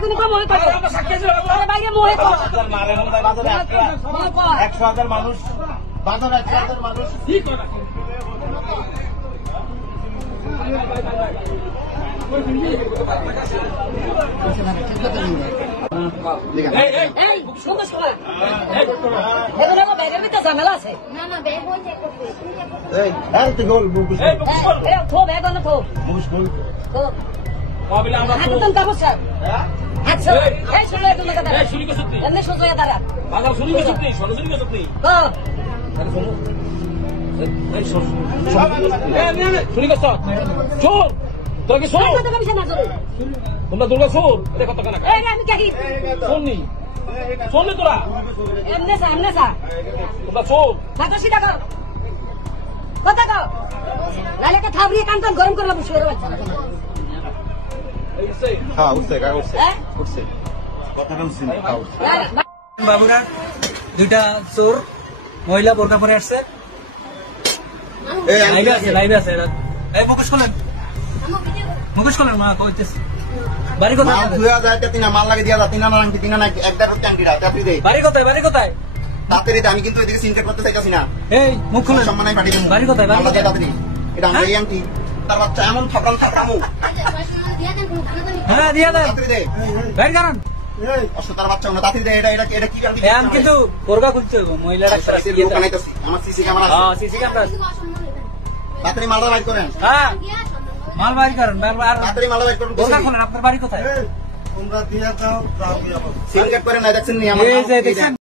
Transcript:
বেগুনি কম হয়ে কত বাইরে মোহে কত 100,000 মানুষ বাজারে 100,000 মানুষ ঠিক কথা ঝামেলা আছে তোমরা দুর্গা চোর কত টাকা শোননি শোননি তোরা তোমরা চোর কথা কও নালে কা থাবরি কান্তন গরম করলা বসে বাচ্চা হ্যাঁ উঠছে কথাটা শুনি বাবুরা দুইটা চোর মহিলা বোরকা পরে আসছে লাইভে আছে এই মুখোশ খোলেন মা কইতেছে বাড়ি কোথায় মাল লাগে দিয়া তিনা নাকি তিনা নাকি একটা ট্যাঙ্কিরা তাড়াতাড়ি দে বাড়ি কোথায় তাড়াতাড়ি আমি কিন্তু এদিকে চিন্তা করতে চাইতাছি না এই মুখ খুলে সম্মানাই পাঠিয়ে দেবো বাড়ি কোথায় তাড়াতাড়ি এটা আমরা এই আংটি তার বাচ্চা এমন থাপড়ামু হ্যাঁ দিয়া দেন তাড়াতাড়ি দে বাইরে কারণ তার বাচ্চা না তাড়াতাড়ি দে এটা কি আংটি আমি কিন্তু বোরকা খুলতে হবে মহিলা ডাক্তার আছে লোক বানাইতাছি আমার সিসি ক্যামেরা আছে হ্যাঁ সিসি ক্যামেরা তাড়াতাড়ি মালটা বাইর করেন হ্যাঁ মাল বাইর করেন তাড়াতাড়ি মালটা বাইর করেন বোরকা খুলেন আপনার বাড়ি কোথায় তোমরা দিয়া দাও সিম কাট করে না দেখছেন নি আমার এই যে দেখছেন